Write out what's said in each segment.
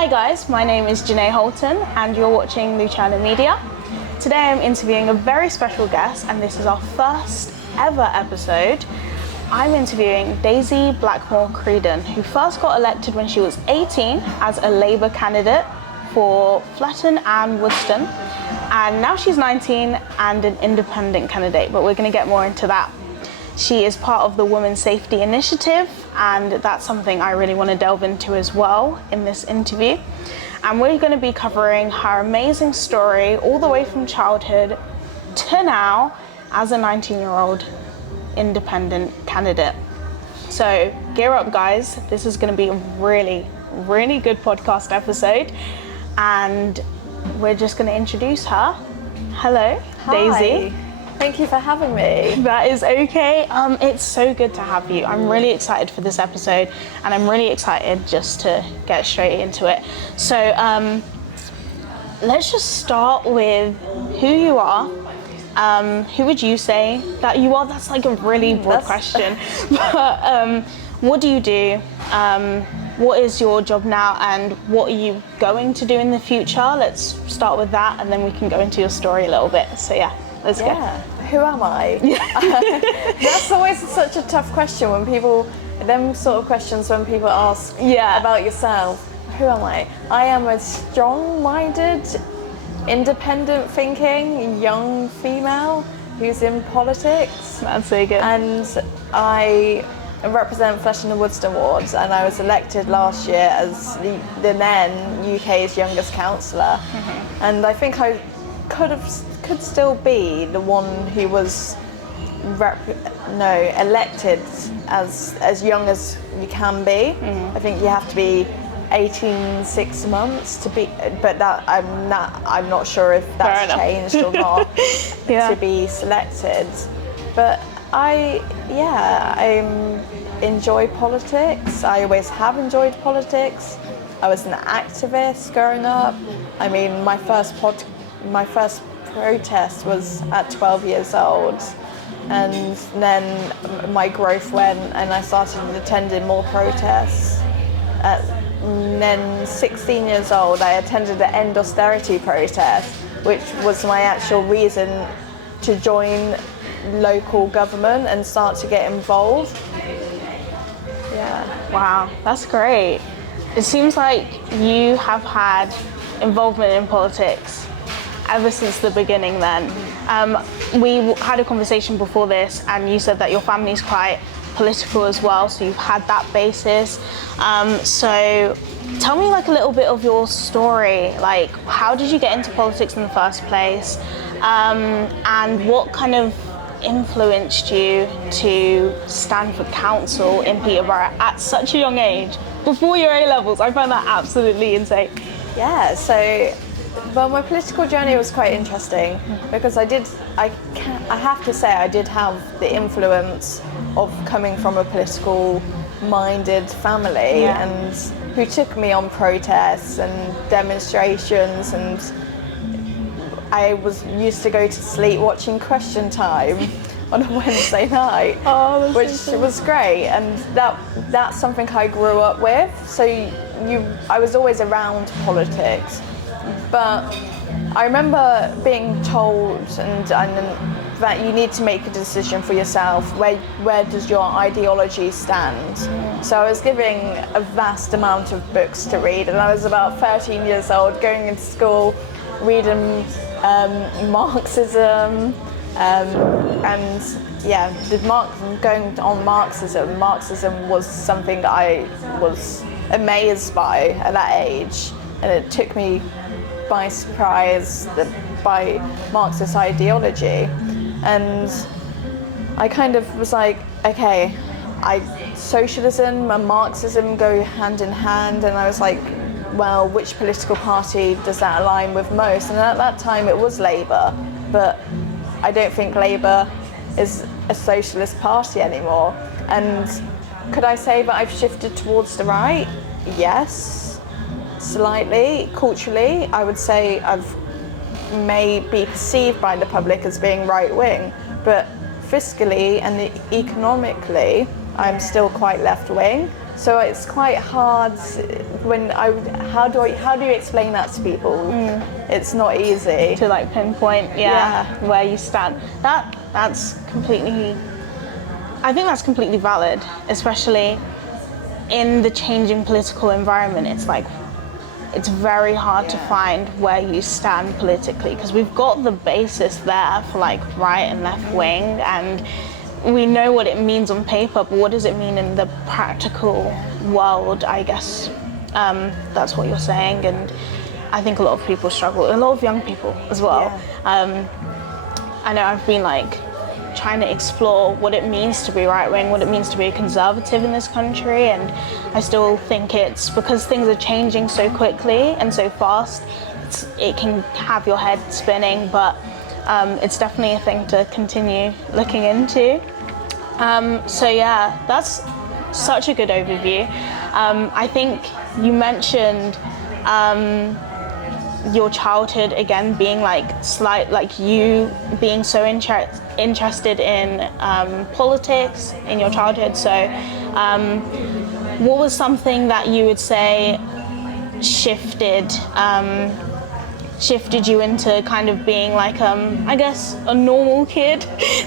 Hi guys, my name is Jana Holton and you're watching Lucerna Media. Today I'm interviewing a very special guest and this is our first ever episode. I'm interviewing Daisy Blackmore Creden, who first got elected when she was 18 as a Labour candidate for Fletton and Woodstone, and now she's 19 and an independent candidate, but we're going to get more into that. She is part of the Women's Safety Initiative, and that's something I really want to delve into as well in this interview. And we're going to be covering her amazing story all the way from childhood to now as a 19-year-old independent candidate. So gear up guys, this is going to be a really good podcast episode, and we're just going to introduce her. Hello. Hi. Daisy. Thank you for having me. That is okay. It's so good to have you. I'm really excited for this episode and I'm really excited just to get straight into it. So let's just start with who you are. Who would you say that you are? That's like a really broad question. But what do you do? What is your job now and what are you going to do in the future? Let's start with that and then we can go into your story a little bit. So yeah. Let's go. Who am I? That's always such a tough question when people, them sort of questions when people ask about yourself. Who am I? I am a strong-minded, independent thinking, young female who's in politics. That's so good. And I represent Fletton and Woodstone wards, and I was elected last year as the then UK's youngest councillor. Mm-hmm. And I think I could still be the one who was elected as young as you can be. I think you have to be 18 6 months to be, but that I'm not sure if that's changed or not to be selected. But I enjoy politics. I always have enjoyed politics. I was an activist growing up. I mean, my first protest was at 12 years old, and then my growth went and I started attending more protests. And then 16 years old I attended the end austerity protest, which was my actual reason to join local government and start to get involved. Wow, that's great. It seems like you have had involvement in politics ever since the beginning then. We had a conversation before this and you said that your family's quite political as well, so you've had that basis. So tell me like a little bit of your story, like how did you get into politics in the first place, and what kind of influenced you to stand for council in Peterborough at such a young age, before your A-levels? I find that absolutely insane. Well, my political journey was quite interesting because I have to say I did have the influence of coming from a political-minded family and who took me on protests and demonstrations, and I was used to go to sleep watching Question Time on a Wednesday night, which was great, and that's something I grew up with. So I was always around politics. But I remember being told and that you need to make a decision for yourself. Where does your ideology stand? So I was given a vast amount of books to read, and I was about 13 years old, going into school, reading Marxism, going on Marxism. Marxism was something I was amazed by at that age, and it took me by surprise by Marxist ideology, and I kind of was like, okay, socialism and Marxism go hand in hand, and I was like, well, which political party does that align with most? And at that time it was Labour, but I don't think Labour is a socialist party anymore. And could I say that I've shifted towards the right? Yes. Slightly, culturally, I would say may be perceived by the public as being right-wing, but fiscally and economically, I'm still quite left-wing. So it's quite hard how do you explain that to people? It's not easy to like pinpoint where you stand. That's completely, I think that's completely valid, especially in the changing political environment. It's like, it's very hard to find where you stand politically, because we've got the basis there for like right and left wing, and we know what it means on paper, but what does it mean in the practical world, I guess. That's what you're saying, and I think a lot of people struggle, a lot of young people as well. I know I've been like trying to explore what it means to be right-wing, what it means to be a conservative in this country, and I still think it's because things are changing so quickly and so fast, it can have your head spinning, but it's definitely a thing to continue looking into. So yeah, that's such a good overview. I think you mentioned your childhood again being like you being so interested in politics in your childhood. So what was something that you would say shifted you into kind of being like I guess a normal kid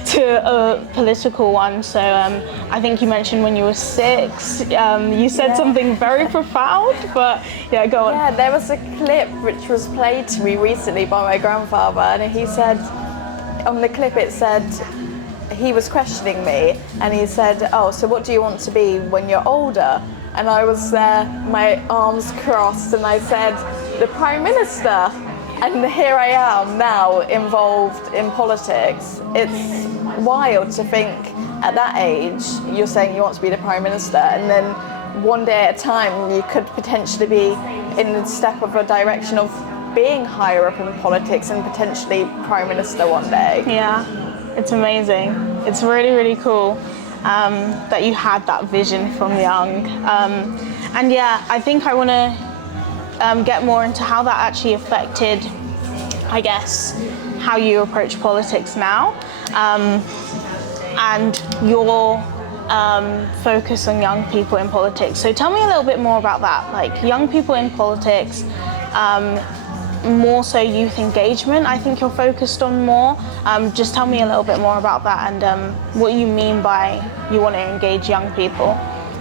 to a political one? So I think you mentioned when you were 6, you said something very profound, but yeah, go on. Yeah, there was a clip which was played to me recently by my grandfather, and he said, on the clip it said, he was questioning me, and he said, oh, so what do you want to be when you're older? And I was there, my arms crossed, and I said, the Prime Minister. And here I am now involved in politics. It's wild to think at that age, you're saying you want to be the Prime Minister, and then one day at a time you could potentially be in the step of a direction of being higher up in politics and potentially Prime Minister one day. Yeah, it's amazing. It's really, really cool that you had that vision from young. And yeah, I think I want to get more into how that actually affected, I guess, how you approach politics now, and your focus on young people in politics. So tell me a little bit more about that, like young people in politics, more so youth engagement, I think you're focused on more. Just tell me a little bit more about that, and what you mean by you want to engage young people.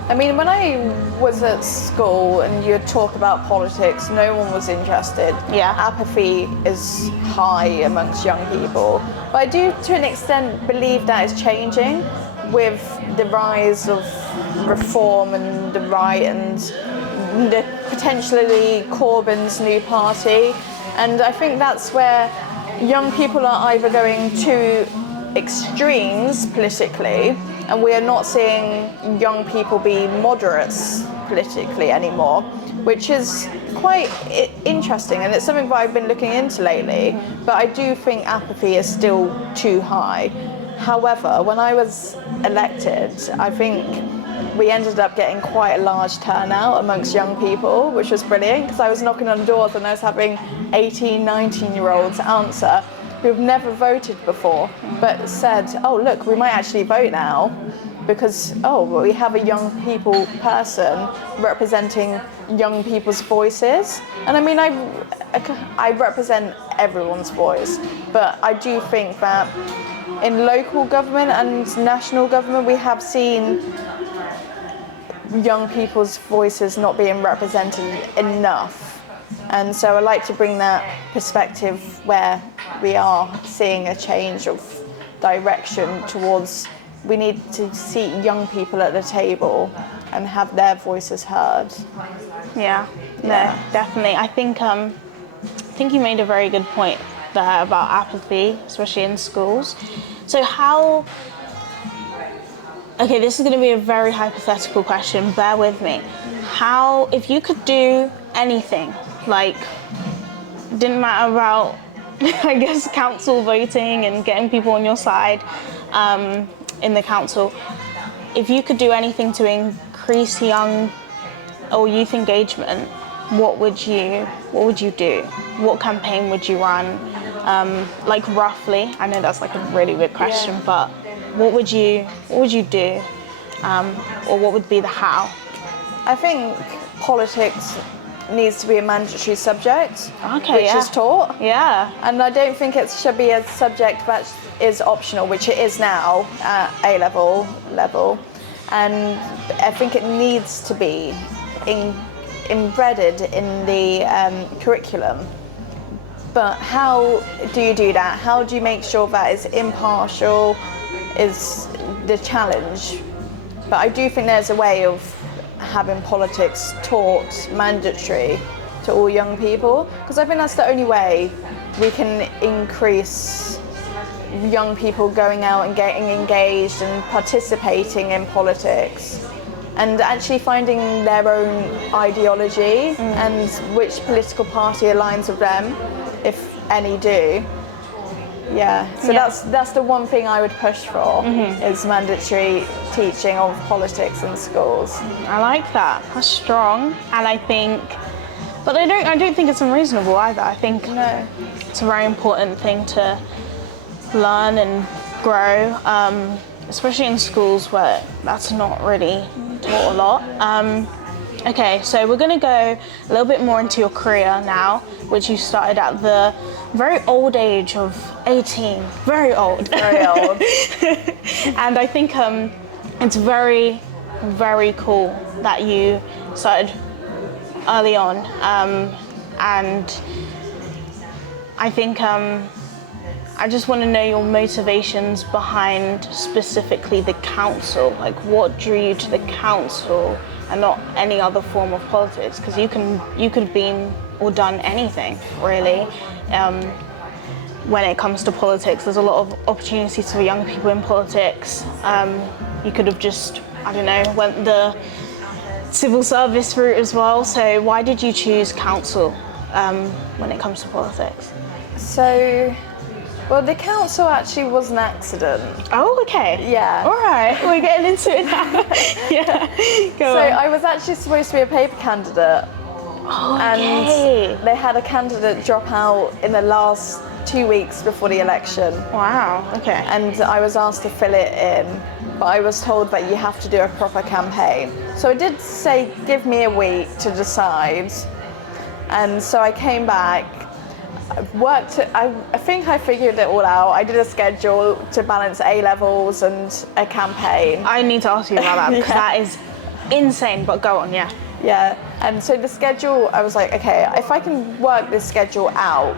I mean, when I was at school and you'd talk about politics, no one was interested. Yeah. Apathy is high amongst young people. But I do, to an extent, believe that is changing with the rise of reform and the right and the potentially Corbyn's new party. And I think that's where young people are either going to extremes politically, and we are not seeing young people be moderates politically anymore, which is quite interesting, and it's something that I've been looking into lately. But I do think apathy is still too high. However, when I was elected, I think we ended up getting quite a large turnout amongst young people, which was brilliant, because I was knocking on doors and I was having 18, 19-year-olds answer who've never voted before, but said, oh, look, we might actually vote now because, oh, well, we have a young people person representing young people's voices. And I mean, I represent everyone's voice, but I do think that in local government and national government, we have seen young people's voices not being represented enough. And so I like to bring that perspective where we are seeing a change of direction towards, we need to see young people at the table and have their voices heard. Yeah, no, definitely. I think you made a very good point there about apathy, especially in schools. So how, okay, this is going to be a very hypothetical question, bear with me. How, if you could do anything, like, didn't matter about, I guess, council voting and getting people on your side in the council, if you could do anything to increase young or youth engagement, what would you do? What campaign would you run? Like roughly, I know that's like a really big question, but what would you do? Or what would be the how? I think politics needs to be a mandatory subject, Okay, which is taught. Yeah. And I don't think it should be a subject that is optional, which it is now at A-level level. And I think it needs to be embedded in the curriculum. But how do you do that? How do you make sure that it's impartial, is the challenge. But I do think there's a way of having politics taught mandatory to all young people, because I think that's the only way we can increase young people going out and getting engaged and participating in politics and actually finding their own ideology and which political party aligns with them, if any do. So that's the one thing I would push for, is mandatory teaching of politics in schools. I like that. That's strong, and I think, but I don't think it's unreasonable either. I think it's a very important thing to learn and grow, especially in schools where that's not really taught a lot. Okay, so we're going to go a little bit more into your career now, which you started at the very old age of 18. Very old. Very old. And I think it's very, very cool that you started early on. And I think I just want to know your motivations behind specifically the council. Like, what drew you to the council and not any other form of politics? Because you could have been or done anything, really. When it comes to politics, there's a lot of opportunities for young people in politics. You could have just, I don't know, went the civil service route as well. So why did you choose council when it comes to politics? So, well, the council actually was an accident. Oh, okay. Yeah. All right, we're getting into it now. Yeah. Go on. I was actually supposed to be a paper candidate. Oh, okay. And they had a candidate drop out in the last 2 weeks before the election. Wow, okay. And I was asked to fill it in, but I was told that you have to do a proper campaign. So I did say, give me a week to decide. And so I came back. I think I figured it all out. I did a schedule to balance A-levels and a campaign. I need to ask you about that, because that is insane, but go on, yeah. Yeah, and so the schedule, I was like, okay, if I can work this schedule out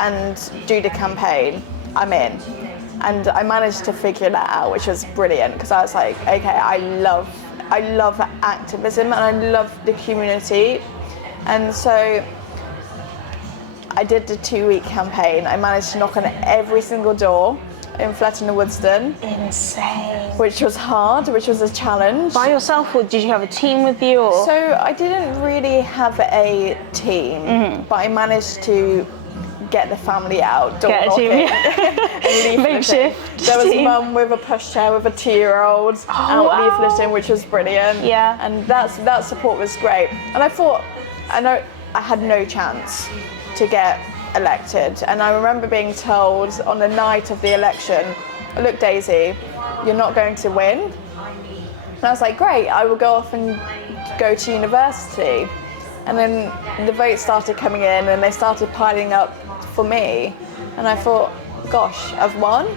and do the campaign, I'm in. And I managed to figure that out, which was brilliant, because I was like, okay, I love activism and I love the community. And so I did the 2-week campaign. I managed to knock on every single door in Fletton and Woodston. Insane. Which was hard, which was a challenge. By yourself, or did you have a team with you? Or? So I didn't really have a team, but I managed to get the family out, door knocking, and leafleting. There was mum with a pushchair with a 2-year-old out leafleting, which was brilliant. Yeah. And that support was great. And I know I had no chance to get elected. And I remember being told on the night of the election, look, Daisy, you're not going to win. And I was like, great, I will go off and go to university. And then the votes started coming in and they started piling up for me. And I thought, gosh, I've won.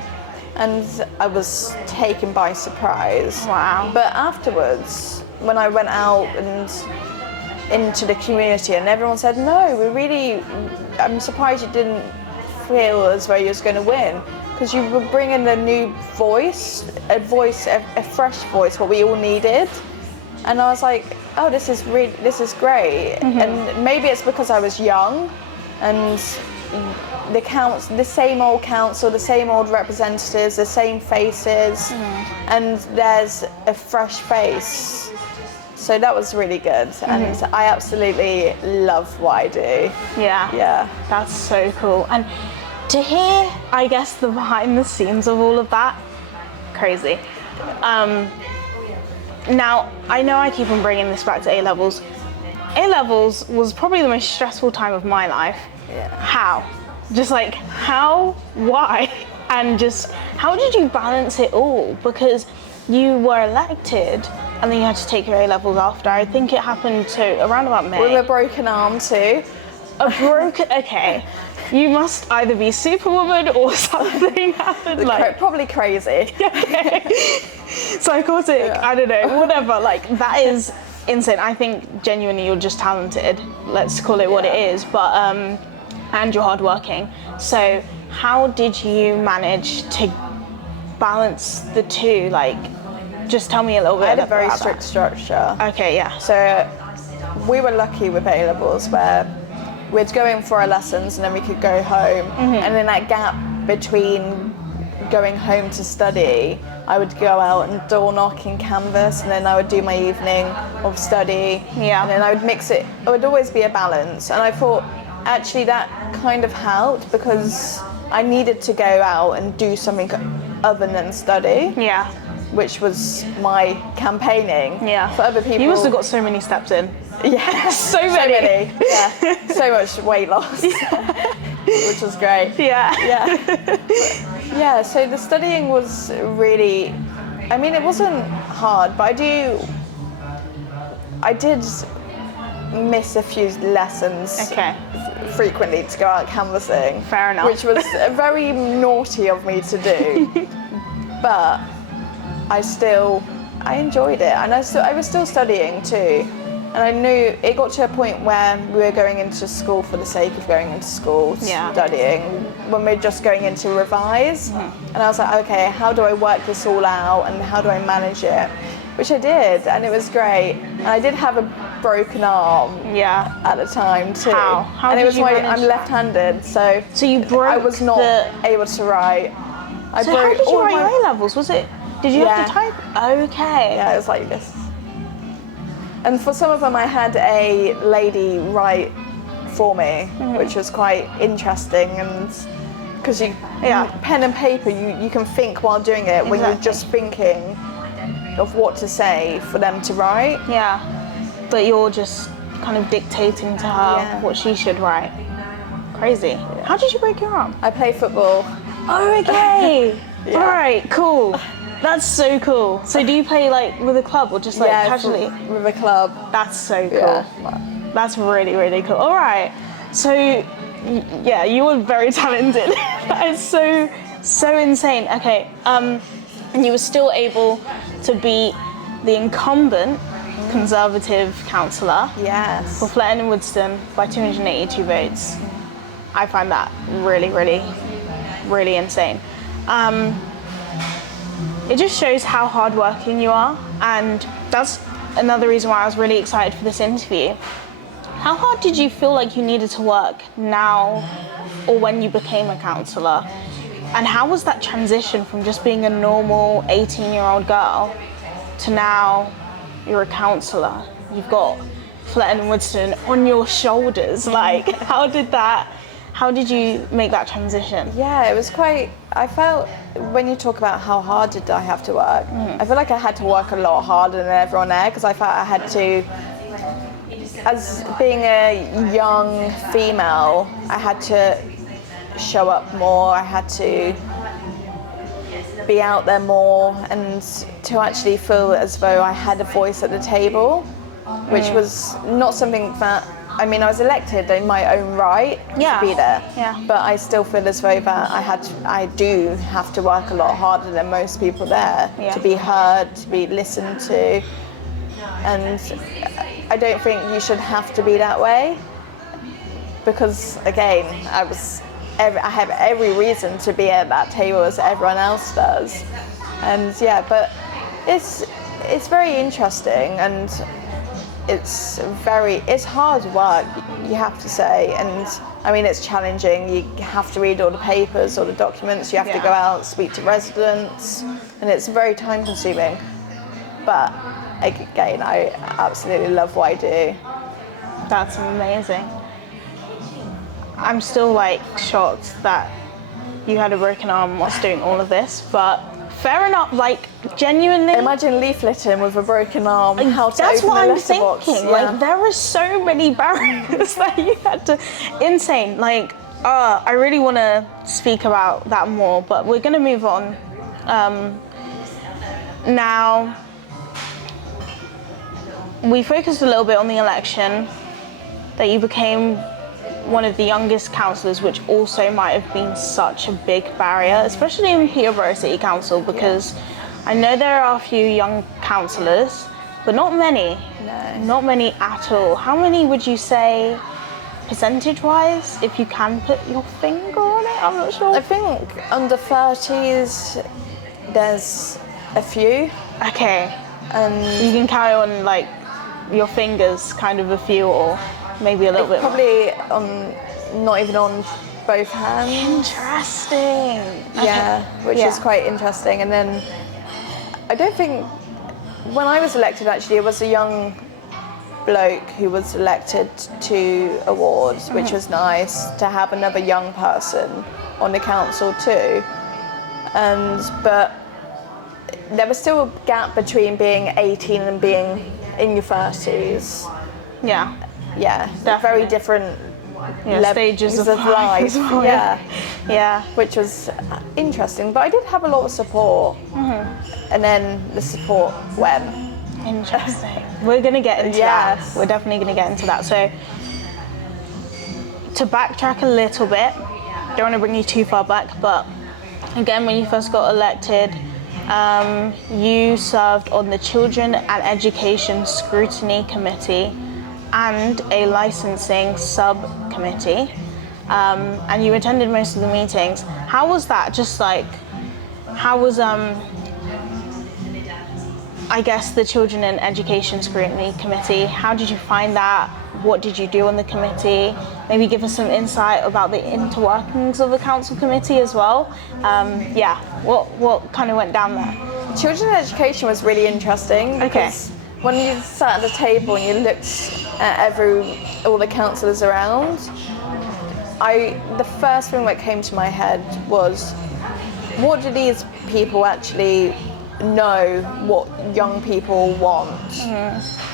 And I was taken by surprise. Wow. But afterwards, when I went out and into the community and everyone said, no, I'm surprised you didn't feel as though you was going to win, because you were bringing a new voice, a fresh voice, what we all needed. And I was like, oh, this is great. And maybe it's because I was young and the same old council, the same old representatives, the same faces, and there's a fresh face. So that was really good, and I absolutely love what I do. Yeah, that's so cool. And to hear, I guess, the behind the scenes of all of that, crazy. Now, I know I keep on bringing this back to A-levels. A-levels was probably the most stressful time of my life. Yeah. How? Just like, how? Why? And just, how did you balance it all? Because you were elected, and then you had to take your A-levels after. I think it happened to around about May. With a broken arm too. A broken, okay. You must either be Superwoman or something happened. Like, Probably crazy. Okay. Psychotic, Yeah. I don't know, whatever. Like, that is insane. I think genuinely you're just talented. Let's call it what it is. But, and you're hardworking. So, how did you manage to balance the two? Like, just tell me a little bit I had a about very that. strict structure. Okay, yeah. So we were lucky with A-levels where we'd go in for our lessons and then we could go home. And in that gap between going home to study, I would go out and door knock in Canvas, and then I would do my evening of study. Yeah. And then I would mix it. It would always be a balance. And I thought actually that kind of helped because I needed to go out and do something other than study. Yeah. Which was my campaigning. Yeah. For other people. You must have got so many steps in. Yeah, So many. Yeah, so much weight loss, which was great. Yeah. Yeah, so the studying was really, I mean, it wasn't hard, but I did miss a few lessons Okay. frequently to go out canvassing. Fair enough. Which was very naughty of me to do, but I enjoyed it, and I was still studying too. And I knew it got to a point where we were going into school for the sake of going into school, studying, when we were just going in to revise. And I was like, okay, how do I work this all out and how do I manage it? Which I did, and it was great. And I did have a broken arm at the time too. How and did it was you manage I'm left-handed, so you broke I was not able to write. So how did you write your A-levels? Was it, did you have to type? Okay. Yeah, it was like this. And for some of them I had a lady write for me, which was quite interesting, and because pen and paper, you can think while doing it when you're just thinking of what to say for them to write. Yeah, but you're just kind of dictating to her what she should write. Crazy. Yeah. How did you break your arm? I play football. Oh, okay. All right, cool. That's so cool. So do you play like with a club or just like casually? With a club. That's so cool. Yeah. That's really, really cool. All right. So yeah, you were very talented. That is so insane. Okay. And you were still able to beat the incumbent Conservative councillor for Fletton and Woodston by 282 votes. I find that really, really, really insane. It just shows how hardworking you are, and that's another reason why I was really excited for this interview. How hard did you feel like you needed to work now or when you became a councillor? And how was that transition from just being a normal 18-year-old girl to now you're a councillor? You've got Fletton and Woodston on your shoulders. Like, how did you make that transition? Yeah, it was quite, I felt, when you talk about how hard did I have to work, I feel like I had to work a lot harder than everyone there, because I felt I had to, as being a young female, I had to show up more, I had to be out there more, and to actually feel as though I had a voice at the table, which was not something that, I mean, I was elected in my own right to be there, but I still feel as though that I do have to work a lot harder than most people there to be heard, to be listened to, and I don't think you should have to be that way, because again, I have every reason to be at that table as everyone else does, and but it's very interesting, and it's hard work, you have to say, and I mean it's challenging. You have to read all the papers, all the documents, you have to go out, speak to residents, and it's very time consuming, but again, I absolutely love what I do. That's amazing. I'm still like shocked that you had a broken arm whilst doing all of this, but fair enough, like genuinely. Imagine leafleting with a broken arm, how to that's open what a I'm letterbox. thinking. Like there are so many barriers that you had to, insane. Like I really want to speak about that more, but we're going to move on. Now, we focused a little bit on the election, that you became one of the youngest councillors, which also might have been such a big barrier, especially in Peterborough City Council, because I know there are a few young councillors, but not many. No. Not many at all. How many would you say, percentage-wise, if you can put your finger on it? I'm not sure. I think under 30s, there's a few. Okay. And You can count on, like, your fingers, kind of a few, or maybe a little bit more. probably on, not even on both hands. Interesting. Yeah, which Yeah. is quite interesting. And then I don't think, when I was elected, actually, it was a young bloke who was elected to awards, which was nice to have another young person on the council too. But there was still a gap between being 18 and being in your 30s. Yeah. Yeah, Definitely. very different Stages of life. life. Yeah, Yeah. which was interesting. But I did have a lot of support, and then the support went. Interesting. We're going to get into Yes. that. We're definitely going to get into that. So, to backtrack a little bit, don't want to bring you too far back, but again, when you first got elected, you served on the Children and Education Scrutiny Committee and a licensing subcommittee, and you attended most of the meetings. How was that? Just like, how was I guess the Children and Education Scrutiny Committee, how did you find that? What did you do on the committee? Maybe give us some insight about the interworkings of the council committee as well. What kind of went down there? Children education was really interesting because when you sat at the table and you looked at all the councillors around, the first thing that came to my head was, what do these people actually know what young people want?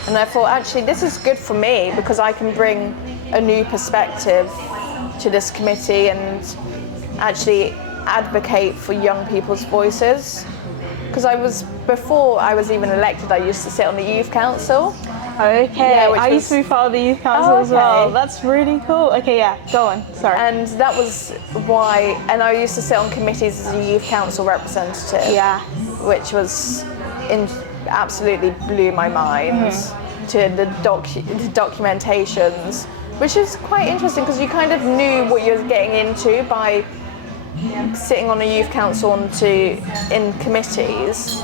And I thought, actually, this is good for me because I can bring a new perspective to this committee and actually advocate for young people's voices. Because before I was even elected, I used to sit on the youth council. Okay, Yeah, I used to be part of the youth council as well. That's really cool. Okay, yeah, go on, sorry. And that was why, and I used to sit on committees as a youth council representative. Yeah. Which was, absolutely blew my mind to the documentations, which is quite interesting because you kind of knew what you were getting into by sitting on a youth council in committees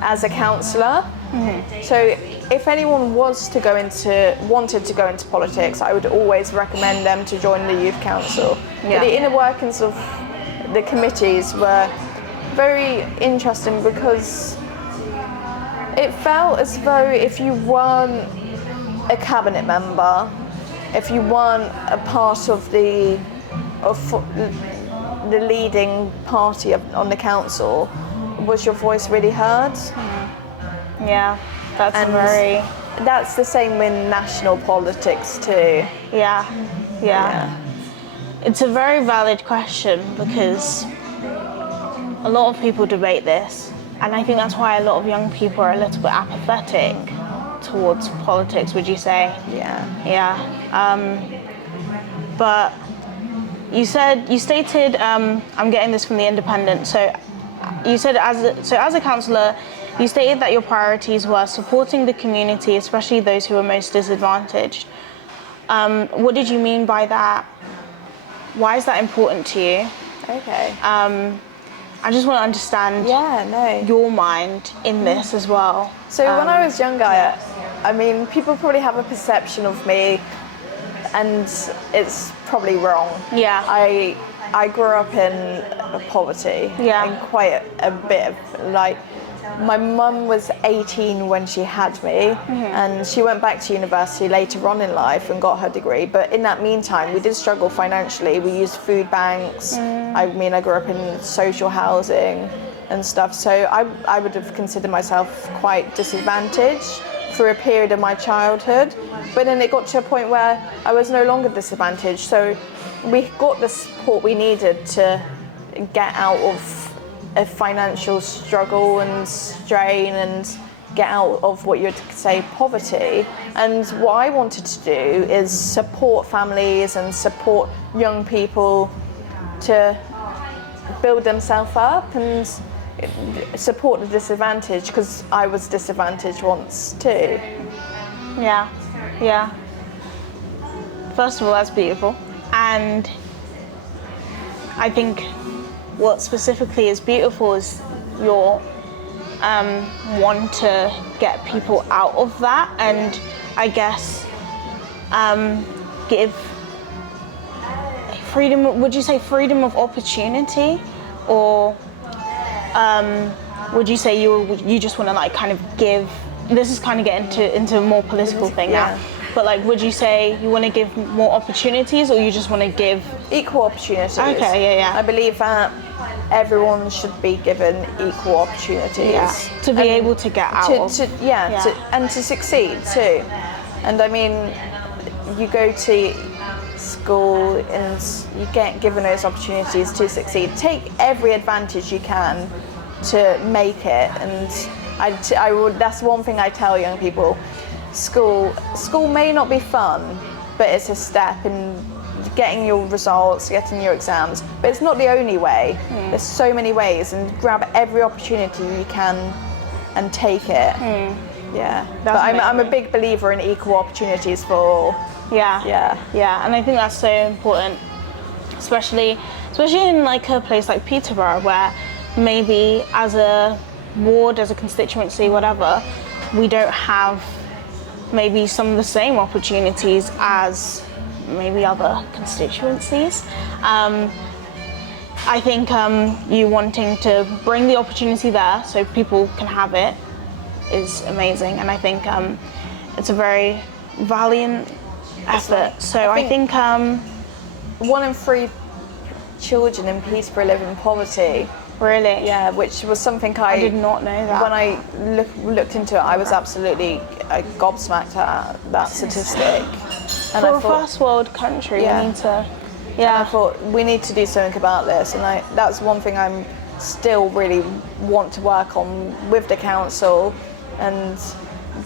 as a councillor. So if anyone wanted to go into politics, I would always recommend them to join the youth council. Yeah. But the inner workings of the committees were very interesting because it felt as though if you weren't a cabinet member, if you weren't a part of the leading party on the council, was your voice really heard? Yeah, That's the same in national politics too. Yeah. It's a very valid question because a lot of people debate this, and I think that's why a lot of young people are a little bit apathetic towards politics, would you say? Yeah. But you stated, I'm getting this from the Independent, so you said as a councillor, you stated that your priorities were supporting the community, especially those who are most disadvantaged. What did you mean by that? Why is that important to you? Okay. I just want to understand your mind in this as well. So when I was younger, I mean, people probably have a perception of me, and it's probably wrong. Yeah. I grew up in poverty. Yeah. And quite a bit of, like, my mum was 18 when she had me, and she went back to university later on in life and got her degree. But in that meantime, we did struggle financially. We used food banks. I mean, I grew up in social housing and stuff. So I would have considered myself quite disadvantaged for a period of my childhood. But then it got to a point where I was no longer disadvantaged. So we got the support we needed to get out of a financial struggle and strain, and get out of what you'd say poverty. And what I wanted to do is support families and support young people to build themselves up and support the disadvantaged, because I was disadvantaged once too. Yeah, yeah. First of all, that's beautiful. And I think what specifically is beautiful is your want to get people out of that, and I guess give freedom. Would you say freedom of opportunity, or would you say you just want to like kind of give? This is kind of getting into a more political thing now. But like, would you say you want to give more opportunities, or you just want to give equal opportunities? Okay, yeah. I believe that everyone should be given equal opportunities to be able to get out and to succeed too. And I mean, you go to school and you get given those opportunities to succeed. Take every advantage you can to make it. And I would. That's one thing I tell young people. School may not be fun, but it's a step in getting your results, getting your exams. But it's not the only way. There's so many ways, and grab every opportunity you can and take it. Yeah. But I'm a big believer in equal opportunities for all. Yeah. And I think that's so important, especially in like a place like Peterborough, where maybe as a ward, as a constituency, whatever, we don't have maybe some of the same opportunities as maybe other constituencies. I think you wanting to bring the opportunity there so people can have it is amazing, and I think it's a very valiant effort. So I think 1 in 3 children in Peterborough live in poverty. Really? Yeah, which was something I did not know that. When I looked into it, I was absolutely gobsmacked at that statistic. And for a first world country, we need to. And I thought we need to do something about this, and that's one thing I'm still really want to work on with the council, and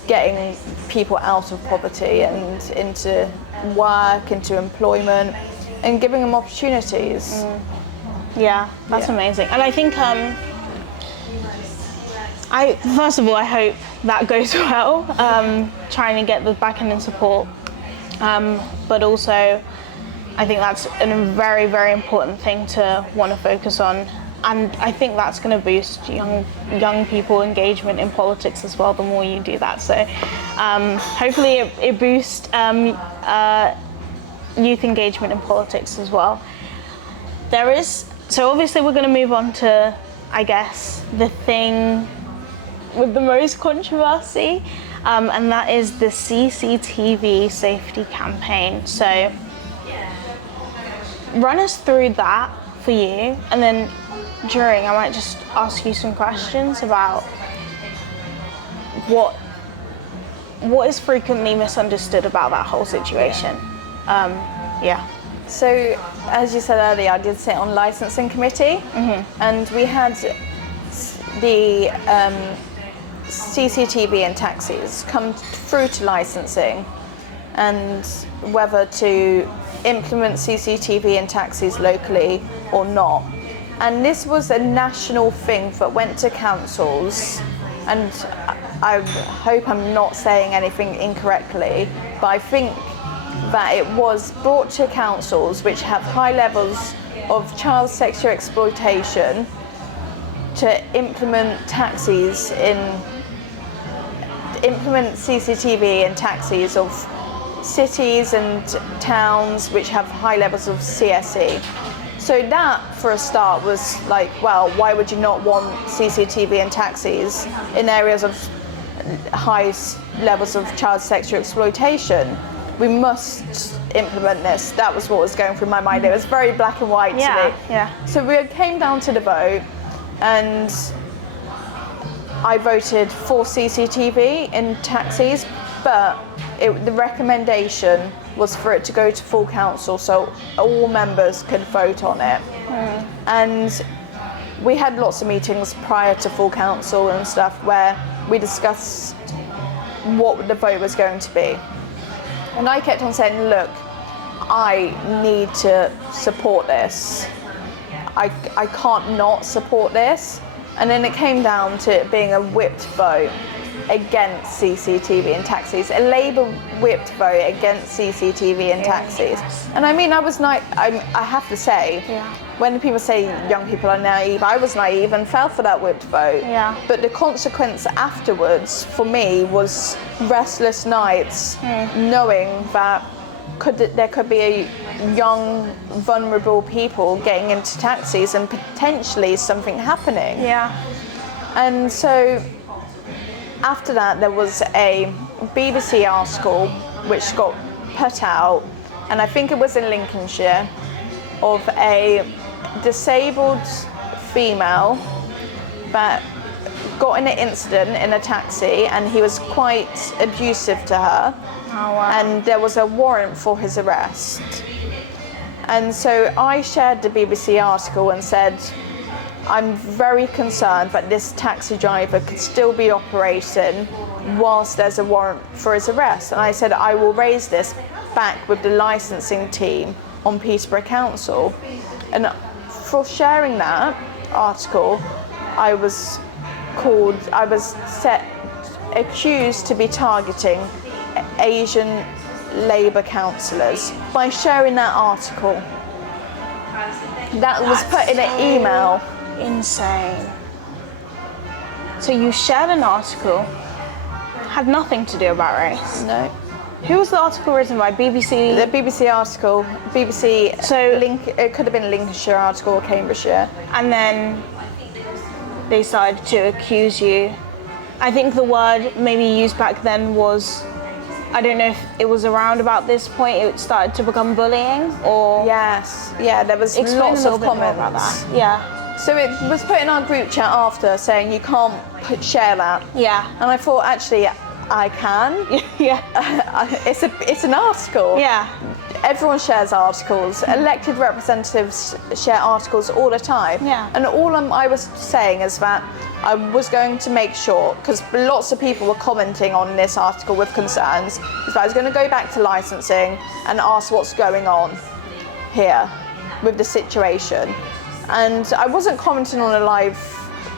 getting people out of poverty and into work, into employment, and giving them opportunities. Yeah, that's amazing. And I think, first of all, I hope that goes well, trying to get the backing and support. But also, I think that's a very, very important thing to want to focus on. And I think that's going to boost young people engagement in politics as well, the more you do that. So hopefully it boosts youth engagement in politics as well. So obviously we're going to move on to, I guess, the thing with the most controversy, and that is the CCTV safety campaign. So run us through that for you, and then during I might just ask you some questions about what is frequently misunderstood about that whole situation. So, as you said earlier, I did sit on licensing committee, and we had the CCTV in taxis come through to licensing, and whether to implement CCTV in taxis locally or not. And this was a national thing that went to councils, and I hope I'm not saying anything incorrectly, but I think that it was brought to councils which have high levels of child sexual exploitation to implement CCTV in taxis of cities and towns which have high levels of CSE. So that, for a start, was like, well, why would you not want CCTV in taxis in areas of high levels of child sexual exploitation? We must implement this. That was what was going through my mind. It was very black and white to me. Yeah. So we came down to the vote, and I voted for CCTV in taxis, but the recommendation was for it to go to full council so all members could vote on it. And we had lots of meetings prior to full council and stuff where we discussed what the vote was going to be. And I kept on saying, look, I need to support this. I can't not support this. And then it came down to it being a whipped vote against CCTV in taxis, a Labour whipped vote against CCTV in taxis. And I mean, I have to say, when people say young people are naive, I was naive and fell for that whipped vote. Yeah. But the consequence afterwards for me was restless nights, knowing that there could be young, vulnerable people getting into taxis and potentially something happening. Yeah. And so after that, there was a BBC article which got put out, and I think it was in Lincolnshire, of a disabled female that got in an incident in a taxi, and he was quite abusive to her. Oh, wow. And there was a warrant for his arrest. And so I shared the BBC article and said, I'm very concerned that this taxi driver could still be operating whilst there's a warrant for his arrest. And I said, I will raise this back with the licensing team on Peterborough Council. And for sharing that article, I was accused to be targeting Asian Labour councillors by sharing that article. That was put in an email. Insane. So you shared an article, had nothing to do about race. No. Who was the article written by? BBC? The BBC article, BBC, So it could have been a Lincolnshire article or Cambridgeshire. And then they started to accuse you. I think the word maybe used back then was, I don't know if it was around about this point it started to become bullying, or... Yes, yeah, there was Explain lots a little of bit more comments. about that. Yeah. So it was put in our group chat after saying you can't share that. Yeah. And I thought, actually, I can. Yeah. It's an article. Yeah. Everyone shares articles. Elected representatives share articles all the time. Yeah. And all I was saying is that I was going to make sure, because lots of people were commenting on this article with concerns, is that I was going to go back to licensing and ask what's going on here with the situation. And I wasn't commenting on a live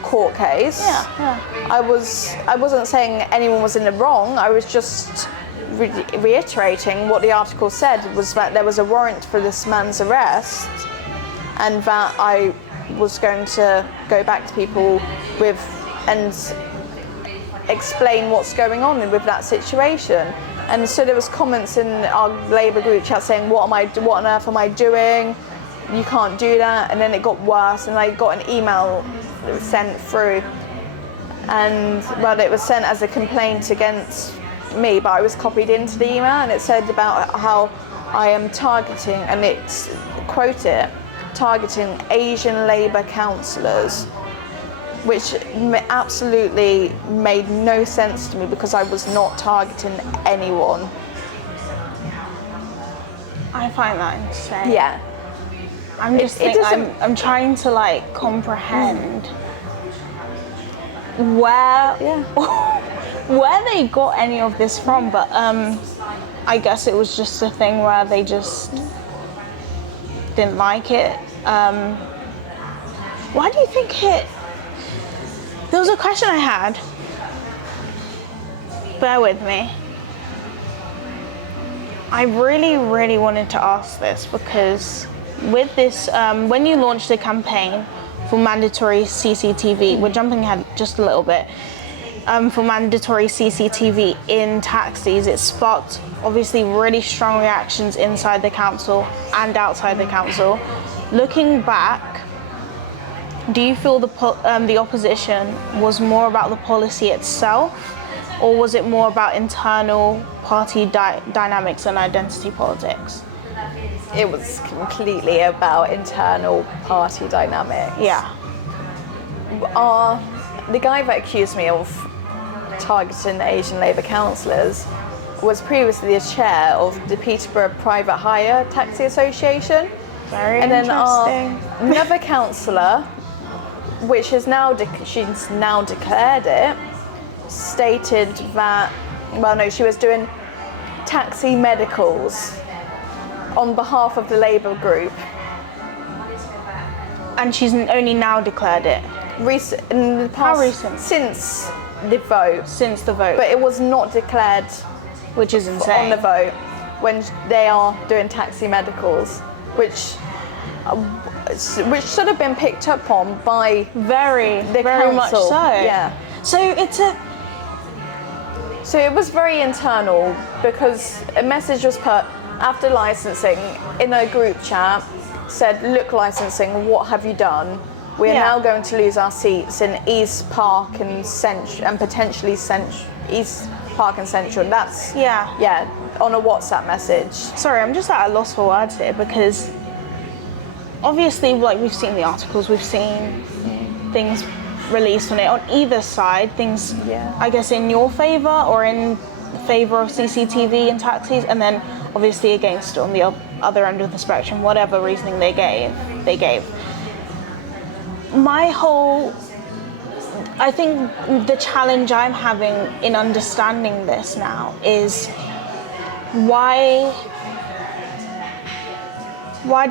court case. Yeah. I wasn't saying anyone was in the wrong. I was just reiterating what the article said, was that there was a warrant for this man's arrest, and that I was going to go back to people and explain what's going on with that situation. And so there was comments in our Labour group chat saying, what on earth am I doing? You can't do that. And then it got worse, and I got an email that was sent through, and well, it was sent as a complaint against me, but I was copied into the email, and it said about how I am targeting, and it's quote targeting Asian Labour councillors, which absolutely made no sense to me, because I was not targeting anyone. I find that insane. Yeah. I'm just thinking, I'm trying to like comprehend where they got any of this from, but I guess it was just a thing where they just didn't like it. Why do you think it? There was a question I had. Bear with me. I really, really wanted to ask this, because with this, when you launched the campaign for mandatory CCTV, we're jumping ahead just a little bit, for mandatory CCTV in taxis, it sparked obviously really strong reactions inside the council and outside the council. Looking back, do you feel the opposition was more about the policy itself, or was it more about internal party dynamics and identity politics? It was completely about internal party dynamics. Yeah. The guy that accused me of targeting Asian Labour councillors was previously the chair of the Peterborough Private Hire Taxi Association. Very and interesting. then another councillor, which is now she's now declared it, stated that, well, no, she was doing taxi medicals on behalf of the Labour group. And she's only now declared it? In the past, How recent? Since the vote. Since the vote. But it was not declared, which is insane, on the vote when they are doing taxi medicals, which should have been picked up on by very council. much so. Yeah. So it was very internal, because a message was put after licensing in a group chat, said, look, licensing, what have you done? We are now going to lose our seats in East Park and potentially East Park and Central. That's on a WhatsApp message. Sorry, I'm just at a loss for words here, because obviously, like, we've seen the articles, we've seen things released on it on either side, things I guess in your favour or in favour of CCTV and taxis, and then obviously against on the other end of the spectrum, whatever reasoning they gave. I think the challenge I'm having in understanding this now is why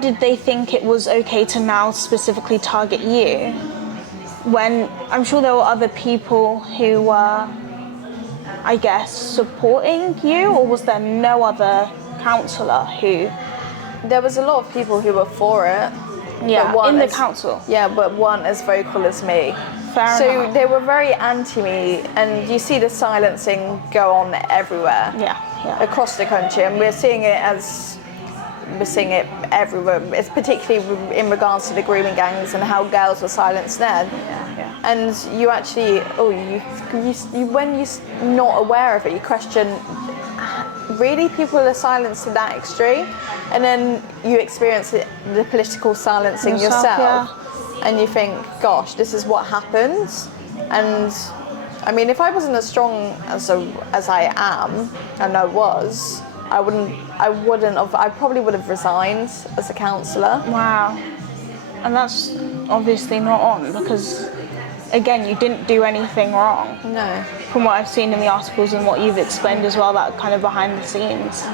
did they think it was okay to now specifically target you, when I'm sure there were other people who were, I guess, supporting you, or was there no other councillor who? There was a lot of people who were for it. Yeah, in the council. Yeah, but weren't as vocal as me. Fair enough. They were very anti-me, and you see the silencing go on everywhere. Yeah. Across the country, and we're seeing it everywhere. It's particularly in regards to the grooming gangs and how girls were silenced then. Yeah. And you actually, when you're not aware of it, you question, really, people are silenced to that extreme? And then you experience the political silencing yourself. And you think, gosh, this is what happens. And I mean, if I wasn't as strong as I am, and I was, I probably would have resigned as a councillor. Wow. And that's obviously not on, because again, you didn't do anything wrong. No. From what I've seen in the articles and what you've explained as well, that kind of behind the scenes,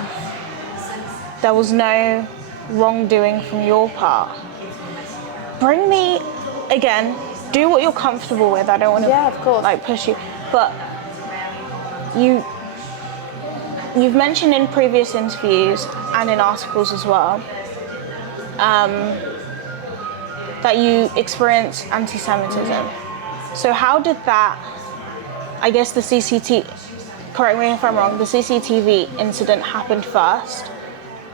there was no wrongdoing from your part. Bring me, again, do what you're comfortable with. I don't want to, of course, like, push you, but you've mentioned in previous interviews and in articles as well that you experienced anti-Semitism. So how did that, I guess the correct me if I'm wrong, the CCTV incident happened first,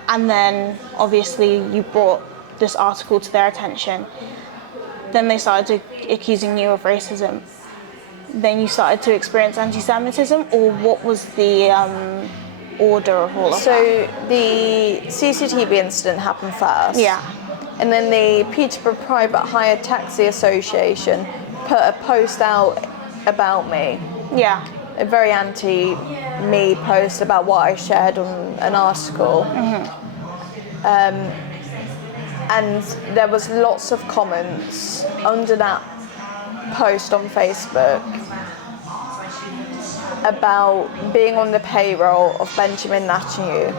and then obviously you brought this article to their attention. Then they started accusing you of racism. Then you started to experience anti-Semitism, or what was the order of all of that? So the CCTV incident happened first. Yeah. And then the Peterborough Private Hire Taxi Association put a post out about me. Yeah. A very anti-me post about what I shared on an article. And there was lots of comments under that post on Facebook about being on the payroll of Benjamin Netanyahu.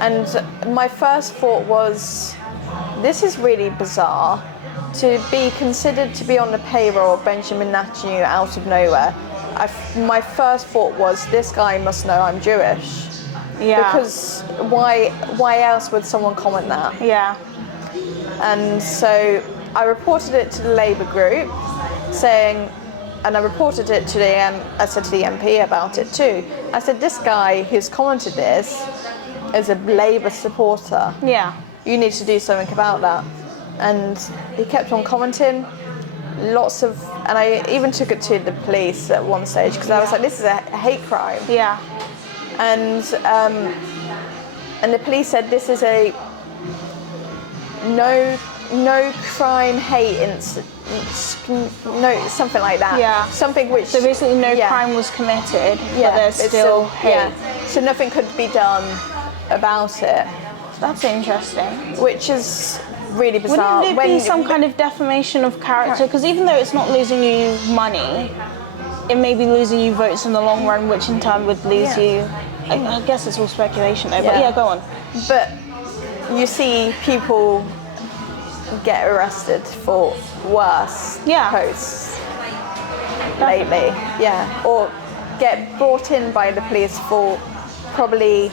And my first thought was, this is really bizarre, to be considered to be on the payroll of Benjamin Netanyahu out of nowhere. My first thought was, this guy must know I'm Jewish. Yeah. Because why else would someone comment that? Yeah. And so I reported it to the Labour group, and I reported it to I said to the MP about it too. I said, this guy who's commented this is a Labour supporter. Yeah. You need to do something about that. And he kept on commenting, and I even took it to the police at one stage, because I was like, this is a hate crime. Yeah. And the police said, this is a no crime hate incident, no, something like that. Yeah. Something which. So basically, no crime was committed, but there's still hate. Yeah. So nothing could be done about it. That's interesting. Which is really bizarre. Wouldn't it be some kind of defamation of character? Because even though it's not losing you money, it may be losing you votes in the long run, which in turn would lose you. I guess it's all speculation though, but yeah, go on. But you see people get arrested for worse posts lately. Yeah. Or get brought in by the police for probably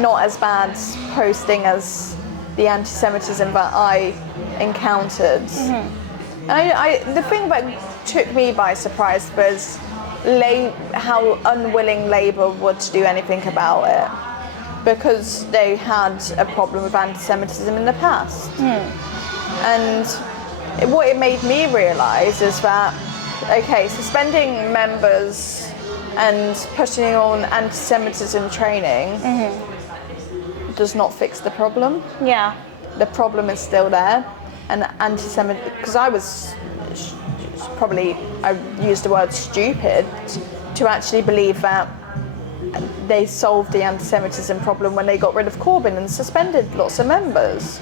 not as bad posting as the anti-Semitism that I encountered. And the thing that took me by surprise was how unwilling Labour were to do anything about it, because they had a problem with anti-Semitism in the past. And what it made me realise is that, okay, suspending members and putting on anti-Semitism training does not fix the problem. Yeah. The problem is still there, and anti-Semitism, because I used the word stupid to actually believe that they solved the anti-Semitism problem when they got rid of Corbyn and suspended lots of members.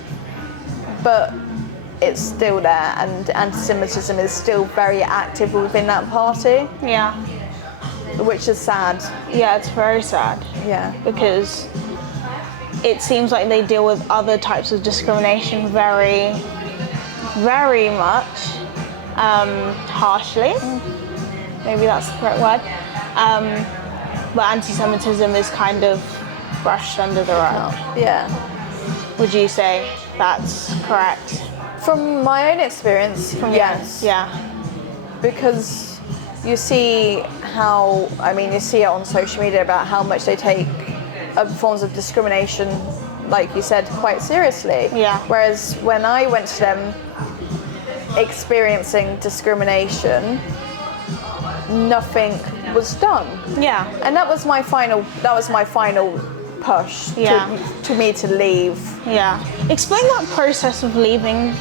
But it's still there, and anti-Semitism is still very active within that party. Yeah. Which is sad. Yeah, it's very sad. Yeah. Because it seems like they deal with other types of discrimination very, very much harshly. Maybe that's the correct word. But anti-Semitism is kind of brushed under the rug. Yeah. Would you say that's correct? From my own experience, yes. Yeah. Because you see you see it on social media about how much they take forms of discrimination, like you said, quite seriously. Yeah. Whereas when I went to them experiencing discrimination, nothing was done. Yeah. And that was my final push to me to leave. Yeah. Explain that process of leaving.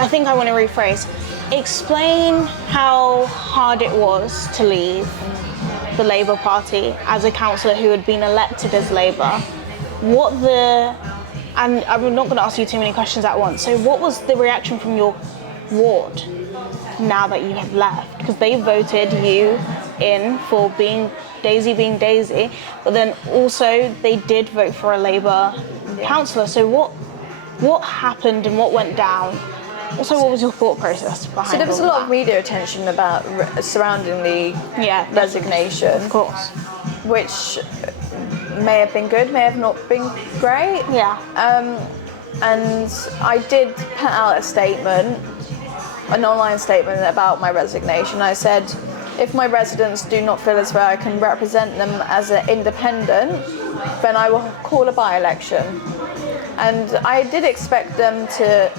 I think I want to rephrase. Explain how hard it was to leave the Labour Party as a councillor who had been elected as Labour. And I'm not going to ask you too many questions at once. So what was the reaction from your ward now that you had left? Because they voted you in for Daisy being Daisy, but then also they did vote for a Labour councillor. So what happened and what went down? Also, what was your thought process behind it? So there was a lot of media attention surrounding the resignation. Of course. Which may have been good, may have not been great. Yeah. And I did put out an online statement about my resignation. I said, if my residents do not feel as though I can represent them as an independent, then I will call a by-election. And I did expect them to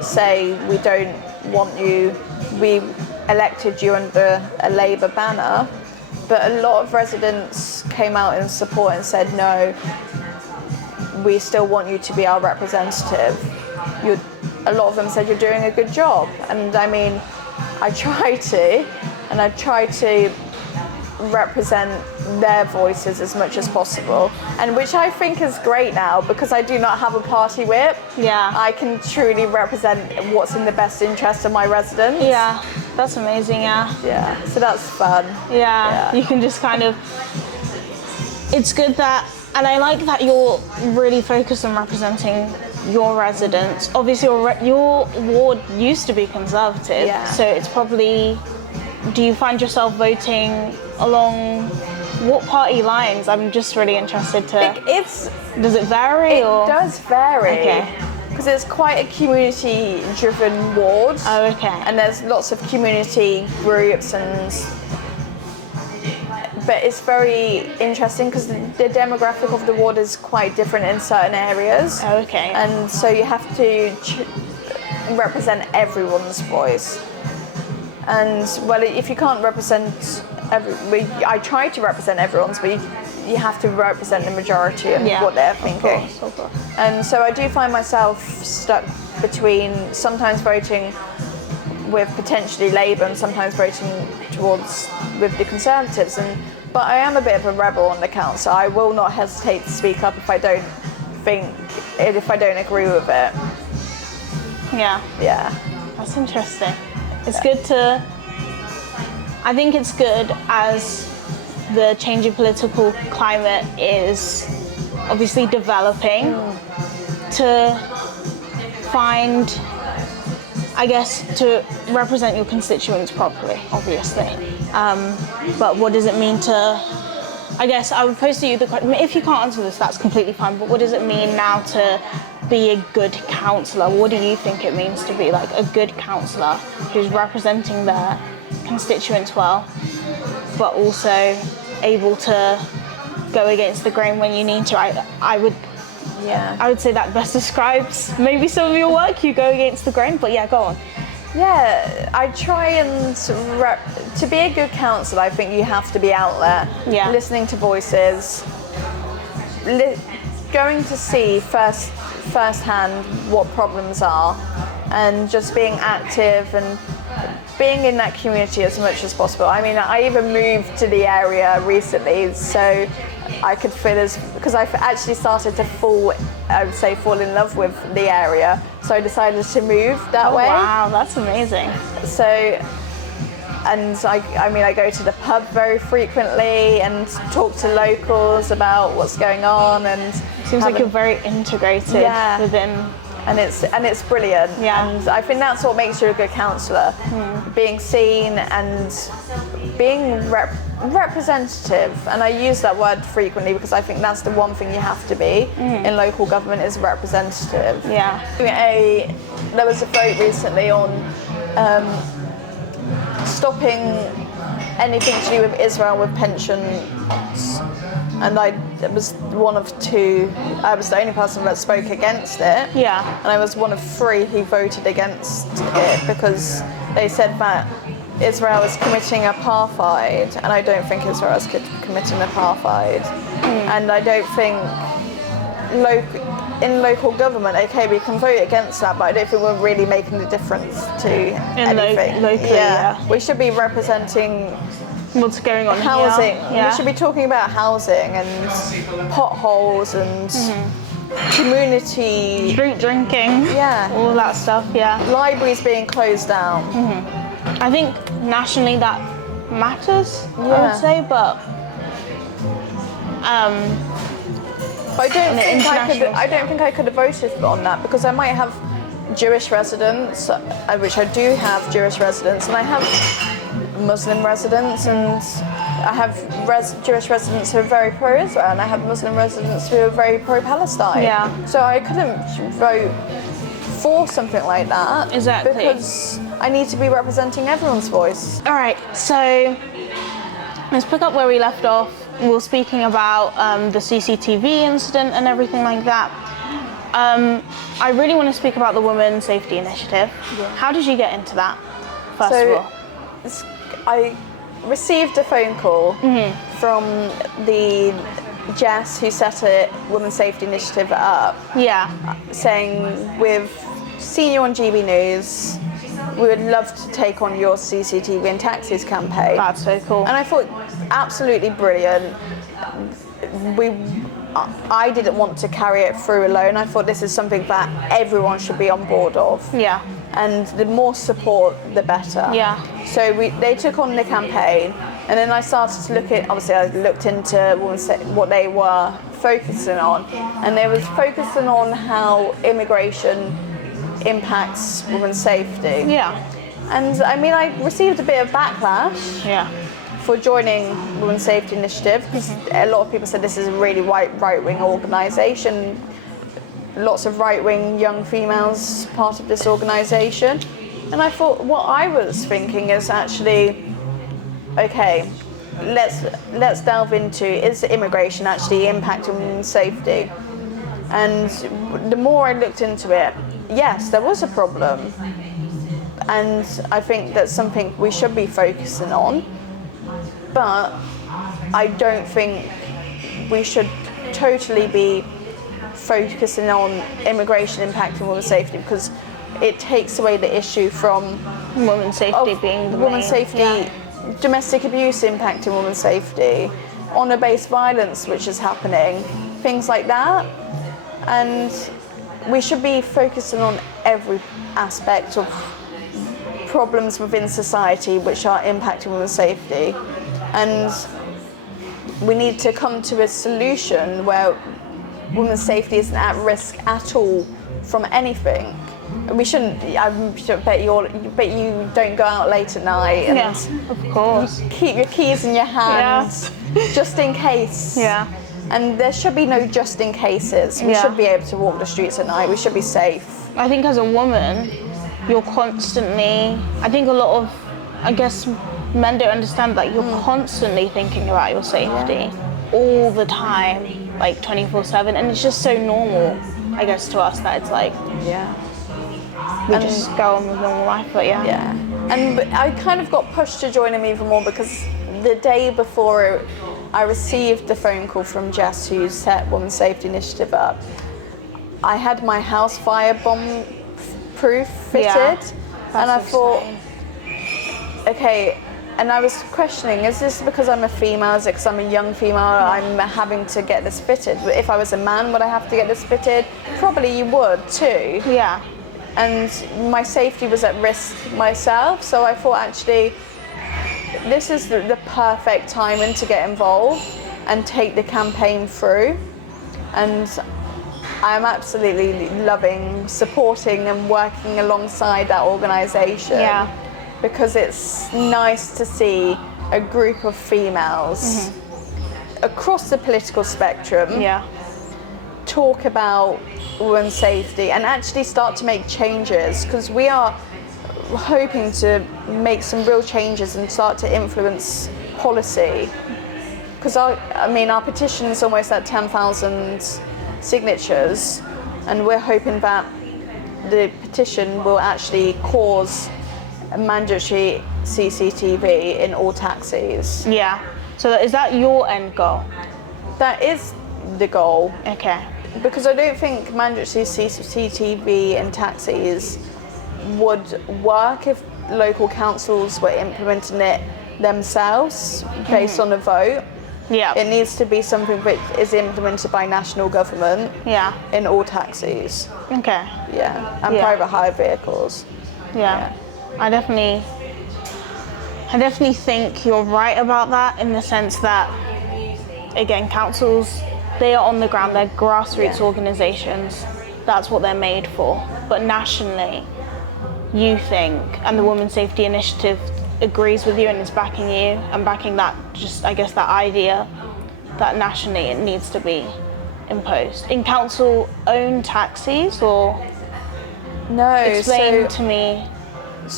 say, we don't want you, we elected you under a Labour banner, but a lot of residents came out in support and said, no, we still want you to be our representative. A lot of them said, you're doing a good job. And I mean, I try to represent their voices as much as possible, and which I think is great now, because I do not have a party whip. Yeah. I can truly represent what's in the best interest of my residents. Yeah, that's amazing, yeah. Yeah, so that's fun. Yeah, you can just kind of, it's good that, and I like that you're really focused on representing your residents. Obviously your ward used to be Conservative, so it's probably, do you find yourself voting along what party lines? I'm just really interested to. Does it vary? It does vary. Okay. Because it's quite a community-driven ward. Oh, okay. And there's lots of community groups but it's very interesting because the demographic of the ward is quite different in certain areas. Oh, okay. And so you have to represent everyone's voice. And well, if you can't represent I try to represent everyone's, but you have to represent the majority of what they're thinking. Of course. And so I do find myself stuck between sometimes voting with potentially Labour and sometimes voting with the Conservatives. But I am a bit of a rebel on the council. I will not hesitate to speak up if I don't agree with it. Yeah. Yeah. That's interesting. It's good to, I think it's good as the changing political climate is obviously developing to find, I guess, to represent your constituents properly, obviously. But what does it mean to, I guess I would pose to you the question, if you can't answer this, that's completely fine, but what does it mean now to be a good councillor? What do you think it means to be like a good councillor who's representing their constituents well, but also able to go against the grain when you need to? I would say that best describes maybe some of your work. You go against the grain, but yeah, go on. Yeah, I try and to be a good councillor, I think you have to be out there, listening to voices, going to see firsthand what problems are, and just being active and being in that community as much as possible. I mean, I even moved to the area recently, so I could feel because I've actually started to fall in love with the area, so I decided to move that way. Wow, that's amazing. So, and I go to the pub very frequently and talk to locals about what's going on, and seems like you're very integrated within. And it's brilliant. Yeah. And I think that's what makes you a good counsellor. Being seen and being representative. And I use that word frequently because I think that's the one thing you have to be in local government, is representative. Yeah. There was a vote recently on stopping anything to do with Israel with pensions. And I was one of two, I was the only person that spoke against it. Yeah. And I was one of three who voted against it because they said that Israel is committing apartheid, and I don't think Israel is committing apartheid. And I don't think in local government, okay, we can vote against that, but I don't think we're really making a difference to anything. Locally, yeah. We should be representing what's going on housing. Yeah. We should be talking about housing and potholes and community street drinking. Yeah, all that stuff. Yeah, libraries being closed down. I think nationally that matters. I would say, but I don't think I could have voted on that because I might have Jewish residents, which I do have Jewish residents, and I have Muslim residents, and I have Jewish residents who are very pro-Israel, and I have Muslim residents who are very pro-Palestine. Yeah. So I couldn't vote for something like that. Exactly. Because I need to be representing everyone's voice. All right, so let's pick up where we left off. We were speaking about the CCTV incident and everything like that. I really want to speak about the Women's Safety Initiative. Yeah. How did you get into that, first of all? I received a phone call from the Jess who set a Women's Safety Initiative up. Yeah. Saying, we've seen you on GB News, we would love to take on your CCTV and taxis campaign. That's so cool. And I thought, absolutely brilliant. I didn't want to carry it through alone. I thought this is something that everyone should be on board of. Yeah. And the more support, the better. Yeah. So they took on the campaign, and then I started to look at, obviously I looked into what they were focusing on, and they was focusing on how immigration impacts women's safety. Yeah. And I mean, I received a bit of backlash. Yeah. For joining Women's Safety Initiative, because a lot of people said this is a really right-wing organisation. Lots of right-wing young females part of this organisation. And I thought, what I was thinking is actually, okay, let's delve into, is immigration actually impacting women's safety? And the more I looked into it, yes, there was a problem. And I think that's something we should be focusing on. But I don't think we should totally be focusing on immigration impacting women's safety, because it takes away the issue from women's safety being the women's main, safety, domestic abuse impacting women's safety, honour-based violence which is happening, things like that. And we should be focusing on every aspect of problems within society which are impacting women's safety, and we need to come to a solution where women's safety isn't at risk at all from anything. We shouldn't. I bet you don't go out late at night. And of course. Keep your keys in your hands, just in case. Yeah. And there should be no just in cases. We should be able to walk the streets at night. We should be safe. I think as a woman, you're constantly. I think a lot of, I guess, men don't understand that you're constantly thinking about your safety all the time, like 24/7, and it's just so normal, I guess, to us that it's like. We just go on with normal life, but and I kind of got pushed to join him even more because the day before I received the phone call from Jess, who set Women's Safety Initiative up, I had my house fire bomb proof fitted, and I thought, okay, and I was questioning, is this because I'm a female, is it because I'm a young female, I'm having to get this fitted? But if I was a man, would I have to get this fitted? Probably you would too. Yeah. And my safety was at risk myself, so I thought actually this is the perfect timing to get involved and take the campaign through. And I'm absolutely loving supporting and working alongside that organisation, because it's nice to see a group of females across the political spectrum talk about women's safety and actually start to make changes, because we are hoping to make some real changes and start to influence policy. Because I mean, our petition is almost at 10,000 signatures, and we're hoping that the petition will actually cause a mandatory CCTV in all taxis. Yeah. So is that your end goal? That is the goal. Okay. Because I don't think mandatory CCTV in taxis would work if local councils were implementing it themselves based on a vote. Yeah. It needs to be something that is implemented by national government in all taxis. Okay. Yeah, and private hire vehicles. Yeah. I definitely think you're right about that, in the sense that, again, councils, they are on the ground, they're grassroots organisations. That's what they're made for. But nationally, you think, and the Women's Safety Initiative agrees with you and is backing you and backing that, just, I guess, that idea that nationally it needs to be imposed. In council-owned taxis, or? No. Explain to me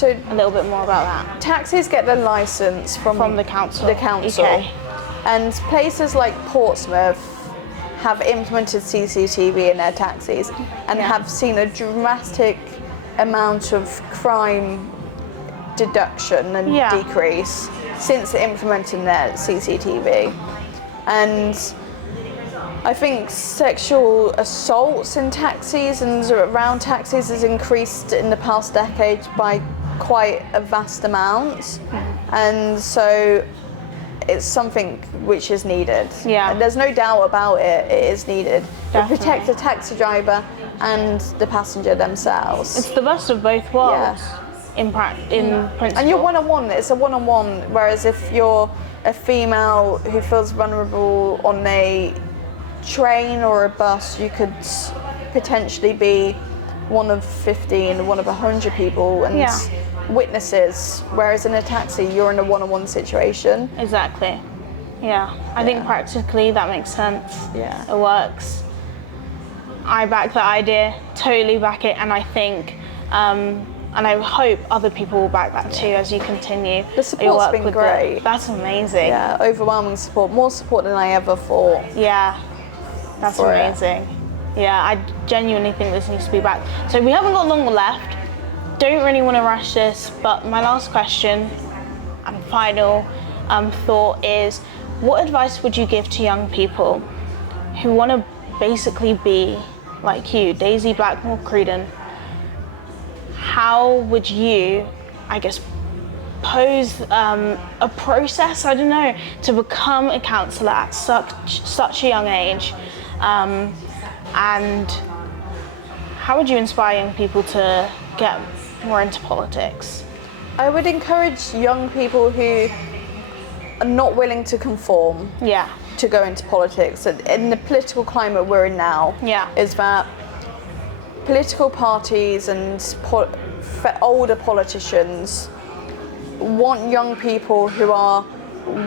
a little bit more about that. Taxis get their licence from the council. Okay. And places like Portsmouth have implemented CCTV in their taxis and have seen a dramatic amount of crime deduction and decrease since implementing their CCTV. And I think sexual assaults in taxis and around taxis has increased in the past decade by quite a vast amount. And so it's something which is needed. Yeah. And there's no doubt about it, it is needed. Definitely. To protect the taxi driver and the passenger themselves. It's the best of both worlds, in principle. And you're one-on-one, it's a one-on-one, whereas if you're a female who feels vulnerable on a train or a bus, you could potentially be one of 15, one of 100 people and witnesses, whereas in a taxi you're in a one-on-one situation. Exactly. I think practically that makes sense. It works. I back that idea, totally back it, and I think and I hope other people will back that too as you continue. The support's been great. That's amazing. Yeah, overwhelming support, more support than I ever thought. Yeah, that's amazing. Yeah, I genuinely think this needs to be back. So we haven't got long left. Don't really want to rush this, but my last question and final thought is, what advice would you give to young people who want to basically be like you, Daisy Blackmore Creden? How would you, I guess, pose a process, I don't know, to become a councillor at such a young age? And how would you inspire young people to get more into politics? I would encourage young people who are not willing to conform to go into politics. In the political climate we're in now, is that political parties and older politicians want young people who are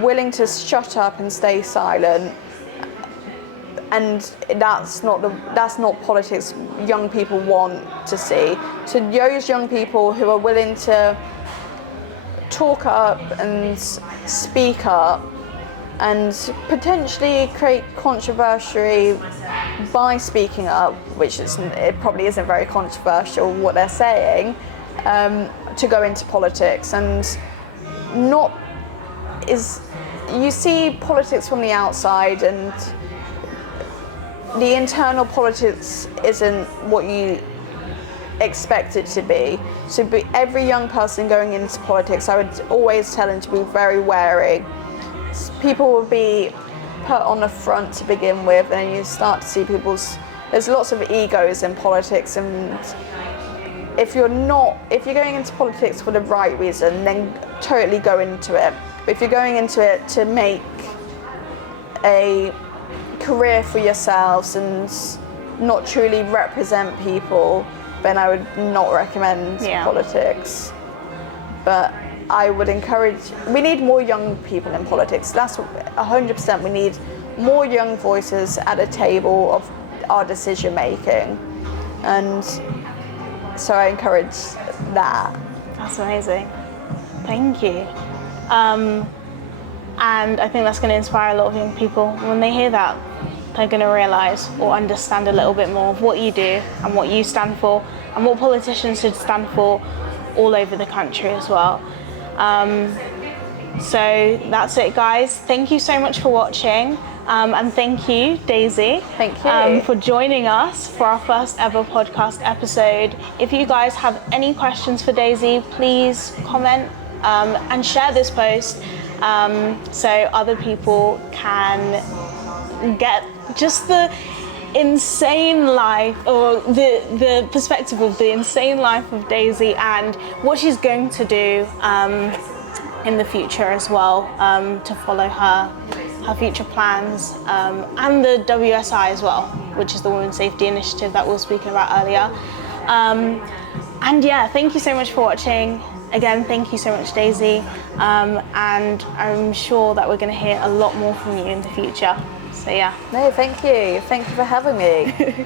willing to shut up and stay silent, and that's not politics young people want to see. So those young people who are willing to talk up and speak up and potentially create controversy by speaking up, which it probably isn't very controversial what they're saying, to go into politics. And you see politics from the outside, and the internal politics isn't what you expect it to be. So every young person going into politics, I would always tell them to be very wary. People will be put on the front to begin with, and then you start to see there's lots of egos in politics, and if you're going into politics for the right reason, then totally go into it. But if you're going into it to make a career for yourselves and not truly represent people, then I would not recommend politics. But I would encourage, we need more young people in politics. That's 100%, we need more young voices at the table of our decision making. And so I encourage that. That's amazing. Thank you. And I think that's going to inspire a lot of young people. When they hear that, they're going to realise or understand a little bit more of what you do and what you stand for and what politicians should stand for all over the country as well. So that's it, guys. Thank you so much for watching. And thank you, Daisy. Thank you. For joining us for our first ever podcast episode. If you guys have any questions for Daisy, please comment and share this post so other people can get just the insane life, or the perspective of the insane life of Daisy and what she's going to do in the future as well, to follow her future plans, and the WSI as well, which is the Women's Safety Initiative that we were speaking about earlier. And yeah, thank you so much for watching. Again, thank you so much, Daisy, and I'm sure that we're going to hear a lot more from you in the future. So yeah. No, thank you. Thank you for having me.